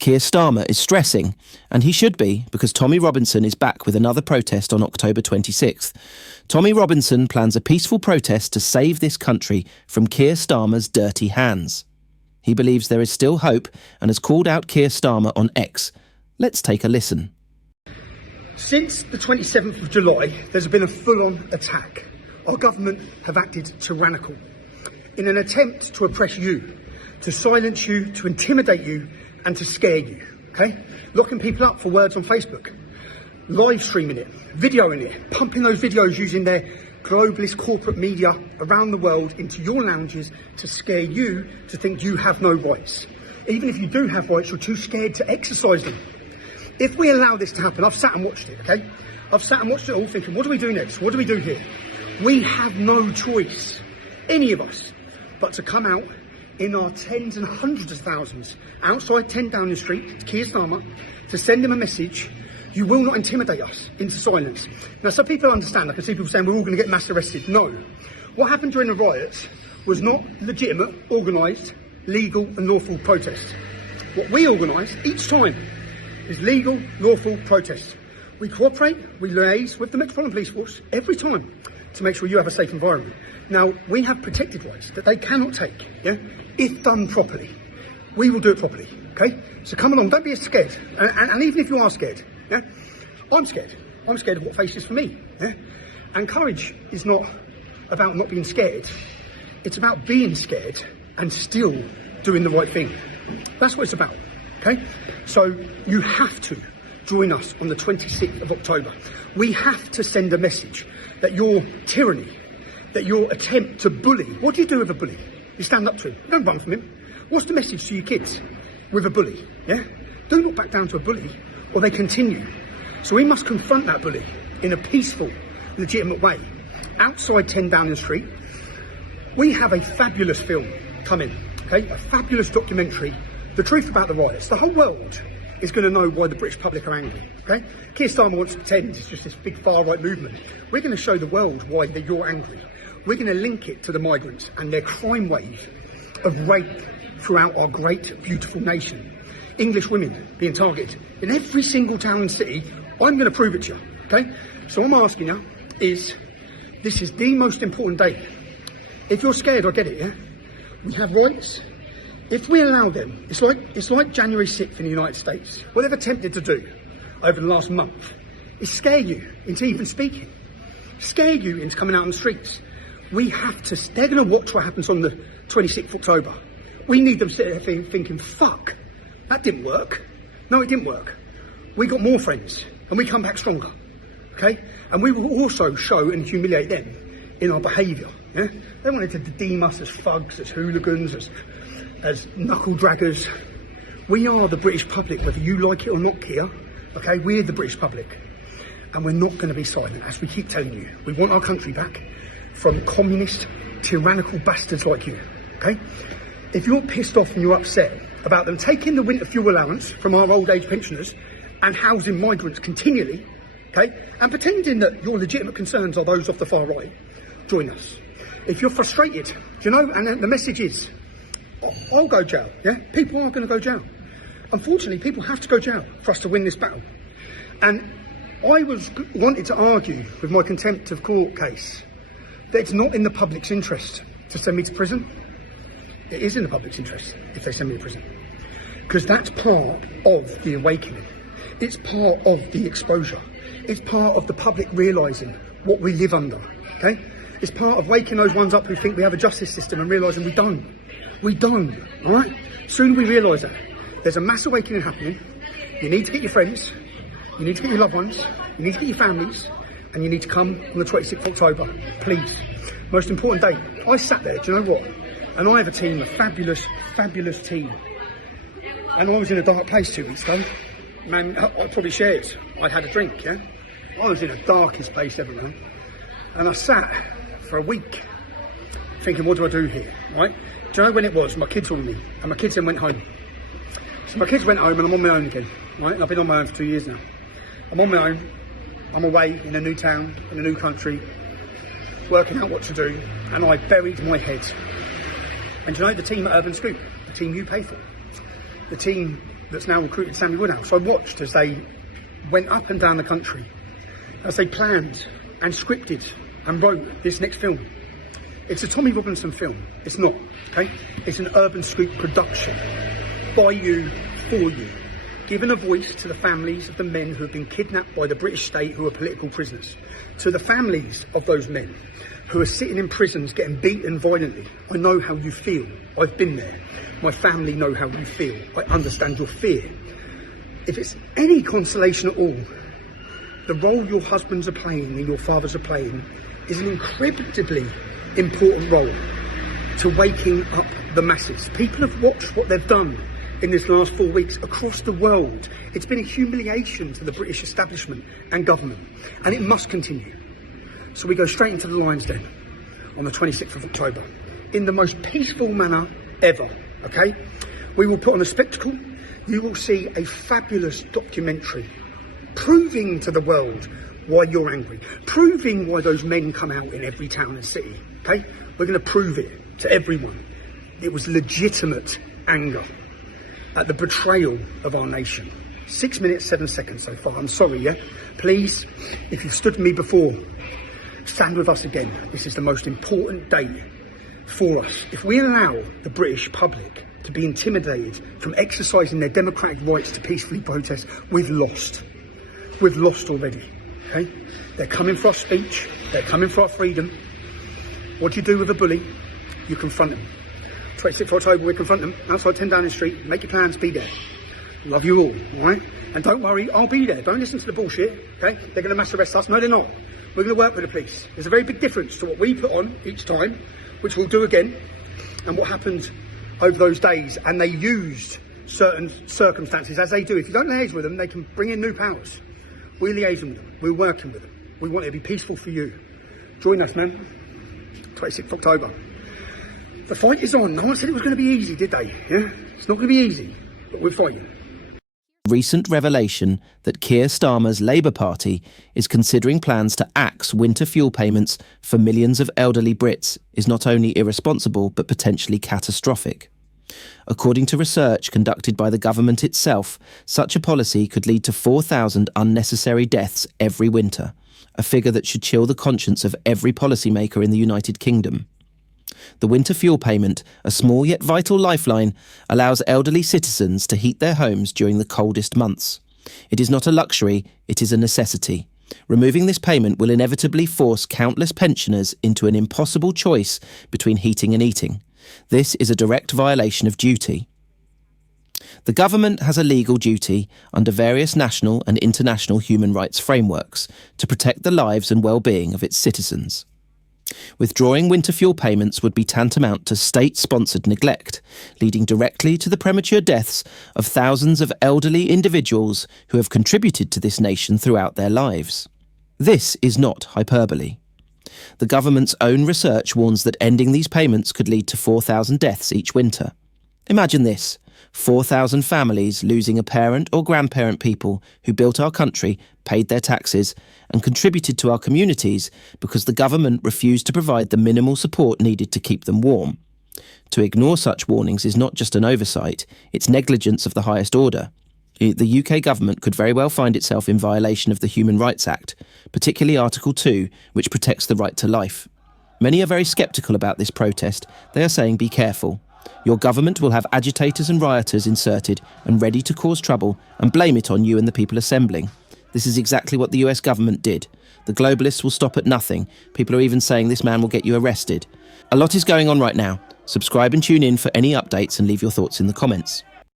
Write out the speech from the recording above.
Keir Starmer is stressing, and he should be, because Tommy Robinson is back with another protest on October 26th. Tommy Robinson plans a peaceful protest to save this country from Keir Starmer's dirty hands. He believes there is still hope and has called out Keir Starmer on X. Let's take a listen. Since the 27th of July, there's been a full-on attack. Our government have acted tyrannical in an attempt to oppress you, to silence you, to intimidate you, and to scare you, okay? Locking people up for words on Facebook, live streaming it, videoing it, pumping those videos using their globalist corporate media around the world into your lounges to scare you to think you have no rights. Even if you do have rights, you're too scared to exercise them. If we allow this to happen, I've sat and watched it, okay? I've sat and watched it all thinking, what do we do next? What do we do here? We have no choice, any of us, but to come out in our tens and hundreds of thousands outside 10 Downing Street to Keir Starmer to send him a message. You will not intimidate us into silence. Now, some people understand. I can see people saying we're all going to get mass arrested. No. What happened during the riots was not legitimate, organised, legal and lawful protests. What we organise each time is legal, lawful protests. We cooperate, we liaise with the Metropolitan Police Force every time to make sure you have a safe environment. Now, we have protected rights that they cannot take, yeah? If done properly. We will do it properly, okay? So come along, don't be scared. And even if you are scared, yeah? I'm scared. I'm scared of what faces for me, yeah? And courage is not about not being scared. It's about being scared and still doing the right thing. That's what it's about, okay? So you have to join us on the 26th of October. We have to send a message that your tyranny, that your attempt to bully, what do you do with a bully? You stand up to him. You don't run from him. What's the message to your kids with a bully? Yeah? Do not back down to a bully or they continue. So we must confront that bully in a peaceful, legitimate way. Outside 10 Downing Street, we have a fabulous film coming, okay? A fabulous documentary, The Truth About the Riots. The whole world is going to know why the British public are angry, okay? Keir Starmer wants to pretend it's just this big far-right movement. We're going to show the world why you're angry. We're going to link it to the migrants and their crime wave of rape throughout our great, beautiful nation. English women being targeted in every single town and city. I'm going to prove it to you, okay? So what I'm asking you is, this is the most important day. If you're scared, I get it, yeah? We have rights. If we allow them, it's like January 6th in the United States. What they've attempted to do over the last month is scare you into even speaking. Scare you into coming out on the streets. We have to, they're going to watch what happens on the 26th of October. We need them sitting there thinking, fuck, that didn't work. No, it didn't work. We got more friends and we come back stronger, okay? And we will also show and humiliate them in our behaviour, yeah? They wanted to deem us as thugs, as hooligans, as knuckle draggers. We are the British public, whether you like it or not, Keir, okay? We're the British public. And we're not going to be silent, as we keep telling you. We want our country back from communist, tyrannical bastards like you, okay? If you're pissed off and you're upset about them taking the winter fuel allowance from our old age pensioners and housing migrants continually, okay, and pretending that your legitimate concerns are those of the far right, join us. If you're frustrated, do you know, and the message is, I'll go jail, yeah? People are going to go jail. Unfortunately, people have to go jail for us to win this battle. And I wanted to argue with my contempt of court case that it's not in the public's interest to send me to prison. It is in the public's interest if they send me to prison. Because that's part of the awakening. It's part of the exposure. It's part of the public realising what we live under, okay? It's part of waking those ones up who think we have a justice system and realising we don't. We don't, all right? Soon we realise that. There's a mass awakening happening. You need to get your friends. You need to get your loved ones. You need to get your families. And you need to come on the 26th of October, please. Most important day. I sat there, do you know what? And I have a team, a fabulous, fabulous team. And I was in a dark place 2 weeks ago. Man, I'd probably share it. I'd had a drink, yeah? I was in the darkest place ever, man. And I sat for a week thinking, what do I do here, right? Do you know when it was? My kids were with me, and my kids then went home. So my kids went home, and I'm on my own again, right? And I've been on my own for 2 years now. I'm on my own. I'm away in a new town, in a new country, working out what to do, and I buried my head. And do you know the team at Urban Scoop, the team you pay for, the team that's now recruited Sammy Woodhouse. I watched as they went up and down the country, as they planned and scripted and wrote this next film. It's a Tommy Robinson film. It's not, okay? It's an Urban Scoop production by you, for you, giving a voice to the families of the men who have been kidnapped by the British state who are political prisoners, to the families of those men who are sitting in prisons getting beaten violently. I know how you feel. I've been there. My family know how you feel. I understand your fear. If it's any consolation at all, the role your husbands are playing and your fathers are playing is an incredibly important role to waking up the masses. People have watched what they've done in this last 4 weeks across the world. It's been a humiliation to the British establishment and government, and it must continue. So we go straight into the Lions Den on the 26th of October in the most peaceful manner ever, okay? We will put on a spectacle. You will see a fabulous documentary proving to the world why you're angry, proving why those men come out in every town and city, okay? We're going to prove it to everyone. It was legitimate anger at the betrayal of our nation. 6 minutes, 7 seconds so far. I'm sorry, yeah? Please, if you've stood with me before, stand with us again. This is the most important day for us. If we allow the British public to be intimidated from exercising their democratic rights to peacefully protest, we've lost. We've lost already, okay? They're coming for our speech. They're coming for our freedom. What do you do with a bully? You confront them. 26th October, we confront them outside 10 Downing Street. Make your plans, be there. Love you all right? And don't worry, I'll be there. Don't listen to the bullshit, okay? They're going to mass arrest us. No, they're not. We're going to work with the police. There's a very big difference to what we put on each time, which we'll do again, and what happened over those days. And they used certain circumstances, as they do. If you don't liaise with them, they can bring in new powers. We're liaising with them. We're working with them. We want it to be peaceful for you. Join us, man. 26th October. The fight is on. No one said it was going to be easy, did they? Yeah? It's not going to be easy, but we're fighting. Recent revelation that Keir Starmer's Labour Party is considering plans to axe winter fuel payments for millions of elderly Brits is not only irresponsible but potentially catastrophic. According to research conducted by the government itself, such a policy could lead to 4,000 unnecessary deaths every winter, a figure that should chill the conscience of every policymaker in the United Kingdom. The winter fuel payment, a small yet vital lifeline, allows elderly citizens to heat their homes during the coldest months. It is not a luxury, it is a necessity. Removing this payment will inevitably force countless pensioners into an impossible choice between heating and eating. This is a direct violation of duty. The government has a legal duty, under various national and international human rights frameworks, to protect the lives and well-being of its citizens. Withdrawing winter fuel payments would be tantamount to state-sponsored neglect, leading directly to the premature deaths of thousands of elderly individuals who have contributed to this nation throughout their lives. This is not hyperbole. The government's own research warns that ending these payments could lead to 4,000 deaths each winter. Imagine this: 4,000 families losing a parent or grandparent people who built our country, paid their taxes, and contributed to our communities because the government refused to provide the minimal support needed to keep them warm. To ignore such warnings is not just an oversight, it's negligence of the highest order. The UK government could very well find itself in violation of the Human Rights Act, particularly Article 2, which protects the right to life. Many are very sceptical about this protest. They are saying, be careful. Your government will have agitators and rioters inserted and ready to cause trouble and blame it on you and the people assembling. This is exactly what the US government did. The globalists will stop at nothing. People are even saying this man will get you arrested. A lot is going on right now. Subscribe and tune in for any updates and leave your thoughts in the comments.